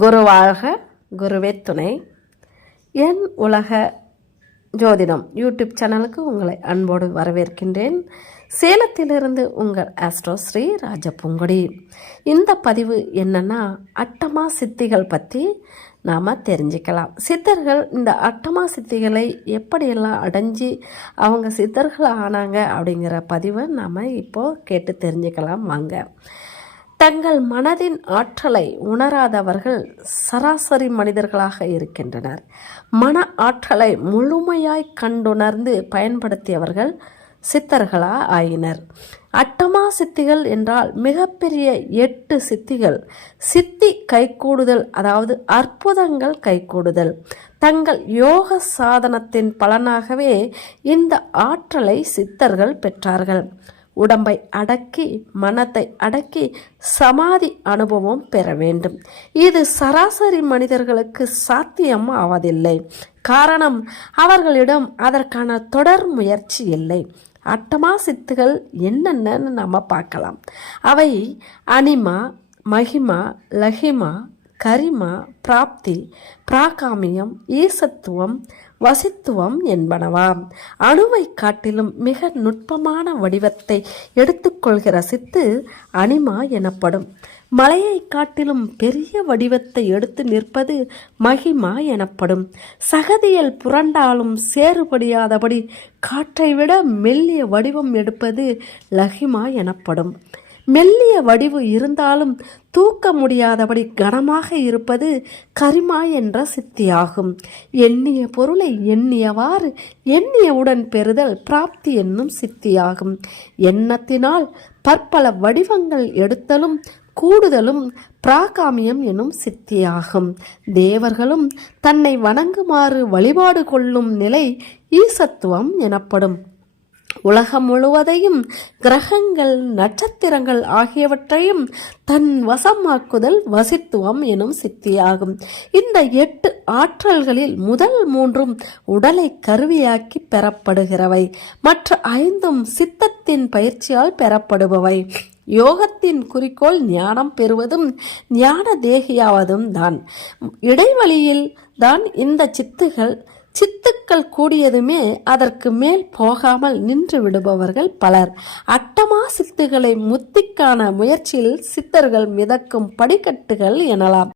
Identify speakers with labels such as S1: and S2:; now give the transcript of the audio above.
S1: குருவாக குருவே துணை என் உலக ஜோதிடம் யூடியூப் சேனலுக்கு உங்களை அன்போடு வரவேற்கின்றேன். சேலத்திலிருந்து உங்கள் ஆஸ்ட்ரோ ஸ்ரீ ராஜபூங்கொடி. இந்த பதிவு என்னன்னா அட்டமா சித்திகள் பற்றி நாம் தெரிஞ்சுக்கலாம். சித்தர்கள் இந்த அட்டமா சித்திகளை எப்படியெல்லாம் அடைஞ்சி அவங்க சித்தர்கள் ஆனாங்க அப்படிங்கிற பதிவை நாம் இப்போது கேட்டு தெரிஞ்சுக்கலாம் வாங்க. தங்கள் மனதின் ஆற்றலை உணராதவர்கள் சராசரி மனிதர்களாக இருக்கின்றனர். மன ஆற்றலை முழுமையாய் கண்டுணர்ந்து பயன்படுத்தியவர்கள் சித்தர்களா ஆயினர். அட்டமா சித்திகள் என்றால் மிகப்பெரிய எட்டு சித்திகள். சித்தி கைகூடுதல் அதாவது அற்புதங்கள் கைகூடுதல். தங்கள் யோக சாதனத்தின் பலனாகவே இந்த ஆற்றலை சித்தர்கள் பெற்றார்கள். உடம்பை அடக்கி மனத்தை அடக்கி சமாதி அனுபவம் பெற வேண்டும். இது சராசரி மனிதர்களுக்கு சாத்தியம் ஆவதில்லை. காரணம் அவர்களிடம் அதற்கான தொடர் முயற்சி இல்லை. அட்டமா சித்துகள் என்னென்னு நம்ம பார்க்கலாம். அவை அனிமா மகிமா லஹிமா கரிமா பிராப்தி பிராகாமியம் ஈசத்துவம் வசித்துவம் என்பனவாம் அணுவை காட்டிலும் மிக நுட்பமான வடிவத்தை எடுத்துக்கொள்கிற சித்து அனிமா எனப்படும். மலையை காட்டிலும் பெரிய வடிவத்தை எடுத்து நிற்பது மகிமா எனப்படும். சகதியில் புரண்டாலும் சேறுபடியாதபடி காற்றை விட மெல்லிய வடிவம் எடுப்பது லஹிமா எனப்படும். மெல்லிய வடிவு இருந்தாலும் தூக்க முடியாதபடி கனமாக இருப்பது கரிமா என்ற சித்தியாகும். எண்ணிய பொருளை எண்ணியவாறு எண்ணியவுடன் பெறுதல் பிராப்தி என்னும் சித்தியாகும். எண்ணத்தினால் பற்பல வடிவங்கள் எடுத்தலும் கூடுதலும் பிராகாமியம் எனும் சித்தியாகும். தேவர்களும் தன்னை வணங்குமாறு வழிபாடு கொள்ளும் நிலை ஈசத்துவம் எனப்படும். உலகம் முழுவதையும் கிரகங்கள் நட்சத்திரங்கள் ஆகியவற்றையும் தன் வசமாக்குதல் வசித்துவம் எனும் சித்தியாகும். இந்த எட்டு ஆற்றல்களில் முதல் மூன்றும் உடலை கருவியாக்கி பெறப்படுகிறவை. மற்ற ஐந்தும் சித்தத்தின் பயிற்சியால் பெறப்படுபவை. யோகத்தின் குறிக்கோள் ஞானம் பெறுவதும் ஞான தேகியாவதும் தான். இடைவெளியில் தான் இந்த சித்துகள் சித்துக்கள் கூடியதுமே அதற்கு மேல் போகாமல் நின்று விடுபவர்கள் பலர். அட்டமா சித்துகளை முத்திக்கான முயற்சியில் சித்தர்கள் மிதக்கும் படிக்கட்டுகள் எனலாம்.